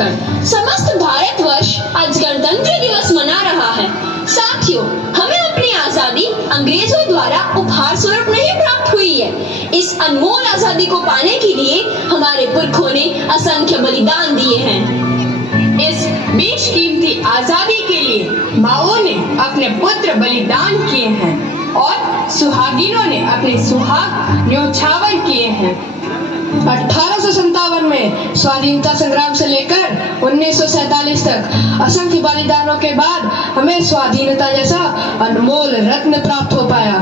रखकर समस्त भारतवर्ष आज गणतंत्र दिवस मना रहा है। साथियों, हमें अपनी आजादी अंग्रेजों द्वारा उपहार स्वरूप नहीं प्राप्त हुई है। इस अनमोल आजादी को पाने के लिए हमारे पुरखों ने असंख्य बलिदान दिए हैं। इस बेशकीमती आजादी के लिए माओं ने अपने पुत्र बलिदान किए हैं और सुहागिनों ने अपने सुहाग न्योछावर किए हैं। 1857 में स्वाधीनता संग्राम से लेकर 1947 तक असंख्य बलिदानों के बाद हमें स्वाधीनता जैसा अनमोल रत्न प्राप्त हो पाया।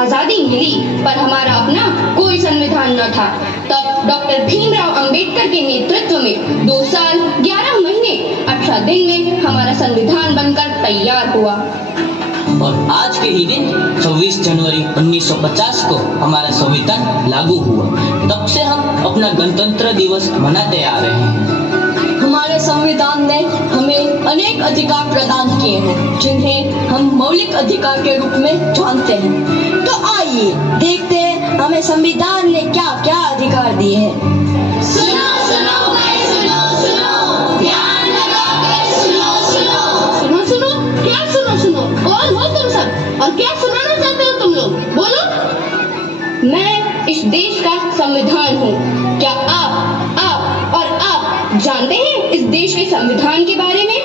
आजादी मिली पर हमारा अपना कोई संविधान न था। तब डॉक्टर भीमराव अंबेडकर के नेतृत्व में 2 साल 11 महीने 18 दिन में हमारा संविधान बनकर तैयार हुआ। और आज के ही दिन 26 जनवरी 1950 को हमारा संविधान लागू हुआ। तब से हम अपना गणतंत्र दिवस मनाते आ रहे हैं। हमारे संविधान ने हमें अनेक अधिकार प्रदान किए हैं, जिन्हें हम मौलिक अधिकार के रूप में जानते हैं। तो आइए देखते हैं हमें संविधान ने क्या क्या अधिकार दिए हैं। सुनो सुनो भाई, सुनो सुनो, ध्यान लगा के सुनो सुनो। सुनो सुनो, क्या सुनो सुनो? कौन हो तुम सब और क्या सुनाना चाहते हो तुम लोग? बोलो। मैं इस देश का संविधान हूँ। क्या आप जानते हैं इस देश के संविधान के बारे में?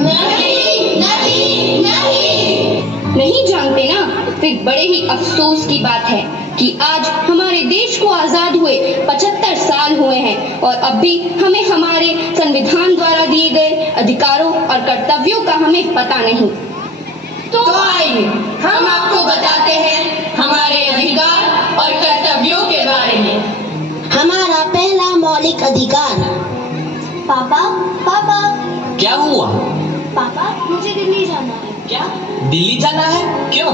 नहीं नहीं नहीं। नहीं जानते ना? फिर बड़े ही अफसोस की बात है कि आज हमारे देश को आजाद हुए 75 साल हुए हैं और अब भी हमें हमारे संविधान द्वारा दिए गए अधिकारों और कर्तव्यों का हमें पता नहीं। तो आइए हम आपको बताते हैं हमारे अधिकार और कर्तव्यों के बारे में। हमारा पहला मौलिक अधिकार। पापा पापा क्या हुआ? पापा, मुझे दिल्ली जाना है। क्या दिल्ली जाना है? क्यों?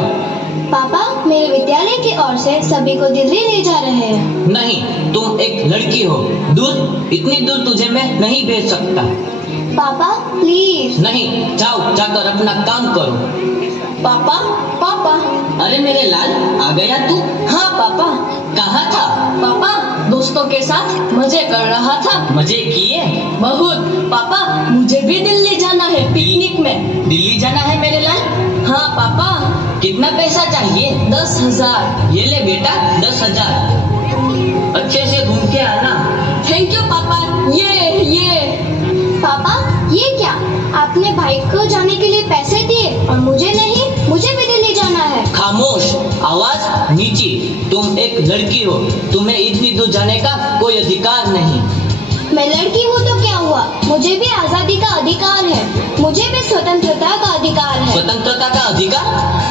पापा, मेरे विद्यालय की ओर से सभी को दिल्ली ले जा रहे हैं। नहीं, तुम एक लड़की हो। इतनी दूर तुझे मैं नहीं भेज सकता। पापा प्लीज। नहीं, जाओ, जाकर अपना काम करो। पापा पापा। अरे मेरे लाल, आ गया तू? हाँ पापा। कहाँ था? पापा, दोस्तों के साथ मजे कर रहा था। मजे किए? बहुत। पापा, मुझे भी दिल्ली जाना है पिकनिक में। दिल्ली जाना है मेरे लाल? हाँ पापा। कितना पैसा चाहिए? 10,000। ये ले बेटा, 10,000। अच्छे से घूम के आना। थैंक यू पापा। ये पापा, ये क्या? आपने भाई को जाने के लिए पैसे दिए और मुझे नहीं? मुझे भी दिल्ली जाना है। खामोश, आवाज नीचे। तुम एक लड़की हो, तुम्हें इतनी दूर जाने का कोई अधिकार नहीं। मैं लड़की हूँ तो क्या हुआ? मुझे भी आजादी का अधिकार है। मुझे भी स्वतंत्रता का अधिकार है। स्वतंत्रता का अधिकार?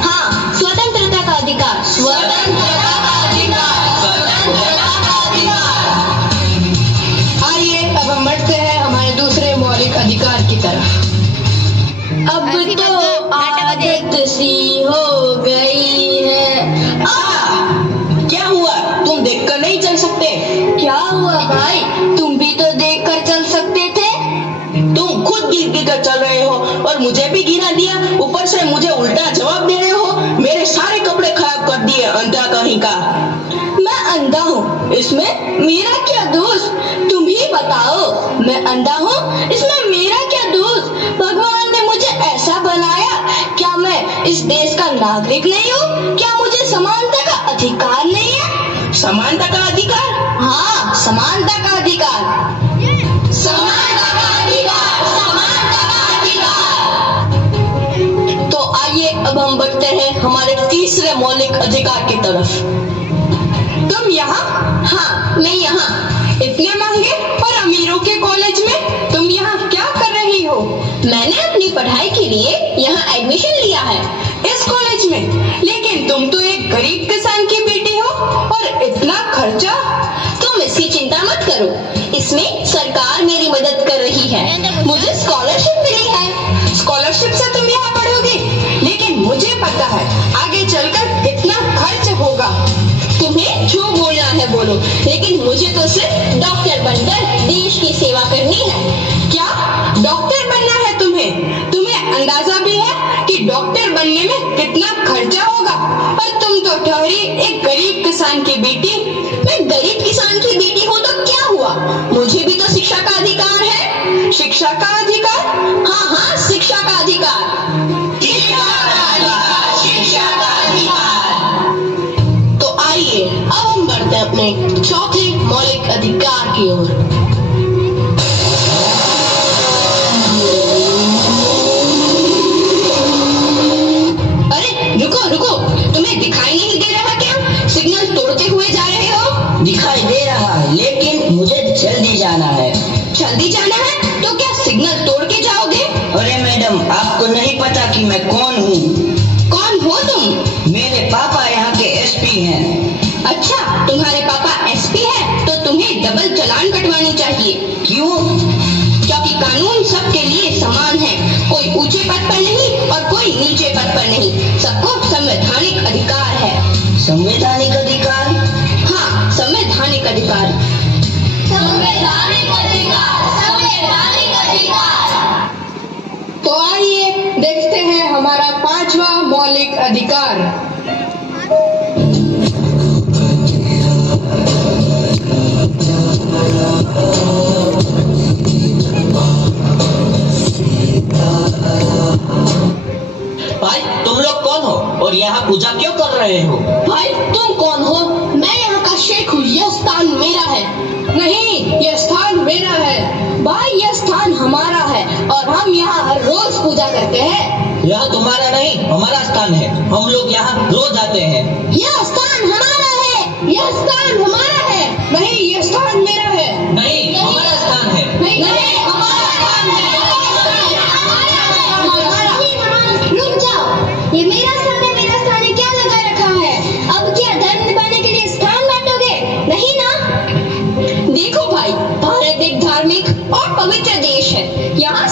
हाँ, स्वतंत्रता का अधिकार। स्वतंत्रता का अधिकार। स्वतंत्रता का अधिकार। आइए अब हम बढ़ते हैं हमारे दूसरे मौलिक अधिकार की तरफ। अब तो आदत सी हो गई है। क्या हुआ? तुम देखकर नहीं चल सकते? क्या हुआ भाई? तुम भी तो देखकर चल सकते थे। तुम खुद गिर कर चल रहे हो और मुझे भी गिरा दिया। ऊपर से मुझे उल्टा जवाब दे रहे हो। मेरे सारे कपड़े खराब कर दिए, अंधा कहीं का। मैं अंधा हूँ, इसमें मेरा क्या दोष? तुम ही बताओ। मैं अंधा हूँ, इसमें मेरा क्या दोष? भगवान ने मुझे ऐसा बनाया। क्या मैं इस देश का नागरिक नहीं हूँ? क्या मुझे समानता का अधिकार नहीं है? समानता का अधिकार? हाँ, समानता का अधिकार। समानता का अधिकार, समानता का अधिकार। तो आइए अब हम बढ़ते हैं हमारे तीसरे मौलिक अधिकार की तरफ। तुम यहाँ? हाँ, मैं यहाँ। इतने महंगे और अमीरों के कॉलेज में तुम यहाँ क्या कर रही हो? मैंने अपनी पढ़ाई के लिए यहाँ एडमिशन लिया है। इस कॉलेज में? लेकिन तुम तो एक गरीब किसान की बेटी हो और इतना खर्चा। तुम इसकी चिंता मत करो, इसमें सरकार मेरी मदद कर रही है। मुझे स्कॉलरशिप मिली है। स्कॉलरशिप से तुम यहाँ पढ़ोगी? लेकिन मुझे पता है आगे चलकर कितना खर्च होगा। तुम्हें जो बोलना है बोलो, लेकिन मुझे तो सिर्फ डॉक्टर बनकर देश की सेवा करनी है। क्या डॉक्टर बनना है तुम्हें? तुम्हें अंदाजा भी है कि डॉक्टर बनने में कितना खर्चा होगा? और तुम तो ठहरी एक गरीब किसान की बेटी। मैं गरीब किसान की बेटी हूँ तो क्या हुआ? मुझे भी तो शिक्षा का अधिकार तुम्हें दिखाई नहीं दे रहा क्या? सिग्नल तोड़ते हुए जा रहे हो। दिखाई दे रहा है, लेकिन मुझे जल्दी जाना है। जल्दी जाना है तो क्या सिग्नल तोड़ के जाओगे? अरे मैडम, आपको नहीं पता कि मैं कौन हूँ? कौन हो तुम? मेरे पापा यहाँ के एसपी हैं। अच्छा, तुम्हारे पापा एसपी है तो तुम्हें डबल चालान कटवानी चाहिए। क्यों? क्योंकि कानून सबके लिए समान है, कोई ऊंचे पद पर नहीं और कोई नीचे पद पर नहीं, सबको संवैधानिक अधिकार है। संवैधानिक अधिकार? हाँ, संवैधानिक अधिकार। संवैधानिक अधिकार, संवैधानिक अधिकार। तो आइए देखते हैं हमारा 5वां मौलिक अधिकार। भाई तुम लोग कौन हो और यहाँ पूजा क्यों कर रहे हो? भाई तुम कौन हो? मैं यहाँ का शेख हूँ, यह स्थान मेरा है। नहीं, यह स्थान मेरा है। भाई यह स्थान हमारा है और हम यहाँ हर रोज पूजा करते हैं। यह तुम्हारा नहीं, हमारा स्थान है। हम लोग यहाँ रोज आते हैं। यह स्थान हमारा है, यह स्थान हमारा है। नहीं, यह स्थान मेरा है। नहीं, हमारा स्थान है। नहीं, हमारा स्थान है। रुक जाओ, ये मेरा स्थान है, मेरा स्थान है, क्या लगा रखा है? अब क्या धर्म निभाने के लिए स्थान बांटोगे? नहीं ना? देखो भाई, भारत एक धार्मिक और पवित्र देश है। यहाँ